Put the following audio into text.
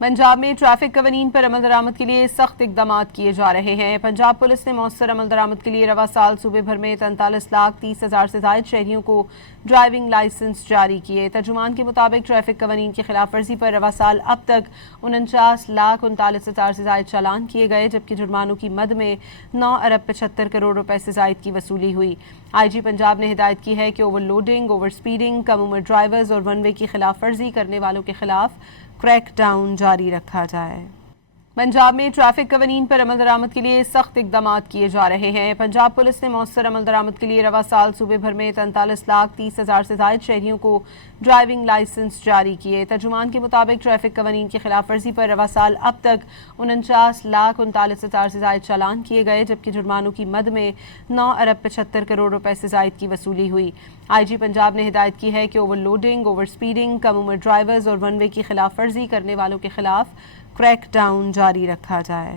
पंजाब में ट्रैफिक कवानीन पर अमल दरामद के लिए सख्त इकदाम किए जा रहे हैं। पंजाब पुलिस ने मौसर अमल दरामद के लिए रवा साल सूबे भर में 43,30,000 से ज़ायद शहरियों को ड्राइविंग लाइसेंस जारी किए। तर्जुमान के मुताबिक ट्रैफिक कवानीन की खिलाफ वर्जी पर रवा साल अब तक 49,39,000 से ज़ायद चालान किए गए, जबकि जुर्मानों की मद में 9 अरब 75 करोड़ रुपए से ज़ायद की वसूली हुई। IG पंजाब ने हिदायत की है कि ओवरलोडिंग, ओवर स्पीडिंग, कम उम्र ड्राइवर्स और वन वे की खिलाफ वर्जी करने वालों के खिलाफ क्रैक डाउन जारी रखा जाए। पंजाब में ट्रैफिक कवानीन पर अमल दरामद के लिए सख्त इकदाम किए जा रहे हैं। पंजाब पुलिस ने मौसर अमल दरामद के लिए रवा साल सूबे भर में 43,30,000 से ज़ायद शहरियों को ड्राइविंग लाइसेंस जारी किए। तर्जुमान के मुताबिक ट्रैफिक कवानीन की खिलाफ वर्जी पर रवा साल अब तक 49,39,000 से ज़ायद चालान किए गए, जबकि जुर्मानों की मद में 9 अरब 75 करोड़ रुपए से ज़ायद की वसूली हुई। IG पंजाब ने हिदायत की है कि ओवरलोडिंग, ओवर स्पीडिंग, कम उम्र ड्राइवर्स और वन वे की खिलाफ वर्जी करने वालों के खिलाफ क्रैक डाउन जारी रखा जाए।